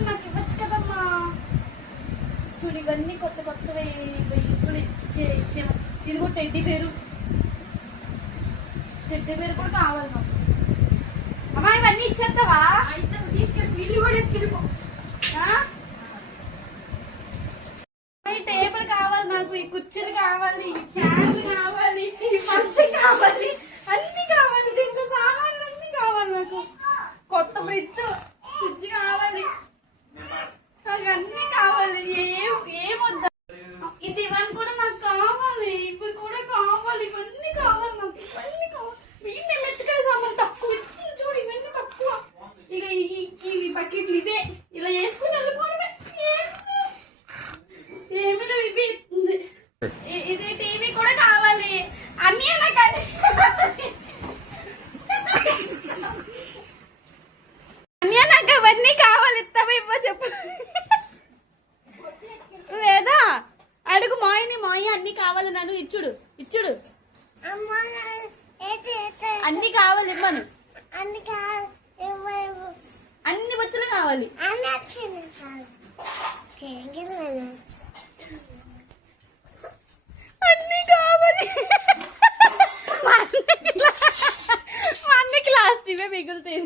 కావాలి నాకు ఇవ్వచ్చు కదమ్మా. చూడు ఇవన్నీ కొత్త కొత్తవి ఇప్పుడు ఇచ్చే ఇది కూడా టెడ్డీ పేరు కూడా కావాలి మాకు. అమ్మా ఇవన్నీ ఇచ్చేస్తావా? తీసుకెళ్ళి వీళ్ళు కూడా ఎత్తిరిపో. టేబుల్ కావాలి నాకు, ఈ కుర్చీలు కావాలి, ఫ్యాన్లు కావాలి, ఈ మంచం కావాలి, అన్ని కావాలి, దీంట్లో సామాన్లు అన్ని కావాలి నాకు. కొత్త ఫ్రిడ్జ్ కావాలి, నాకు అన్ని కావాలి. ఏమొద్దా ఇది ఇవన్నీ కూడా నాకు కావాలి, ఇప్పుడు కూడా కావాలి, ఇవన్నీ కావాలి నాకు, ఇవన్నీ కావాలి. వీటిని మెత్తకాయ సామాన్ తక్కువ, చూడు ఇవన్నీ తక్కువ. ఇక ఇవి బకెట్లు ఇవే ఇలా వేసుకుని వెళ్ళిపోవడమే. ఏమిటో ఇవి, ఇది టీవీ కూడా కావాలి, అన్నీ నాకు అన్నీ నాకు అవన్నీ కావాలి. ఇస్తావా ఇవ్వ చెప్పు లేదా అడుగు మాయని. మాయ అన్ని కావాలి నన్ను, ఇచ్చుడు అన్ని కావాలి ఇవ్వను. అన్ని బొచ్చులు కావాలి, అన్ని కావాలి. మా అన్నకి లాస్ట్ ఇవే మిగులుతాయి.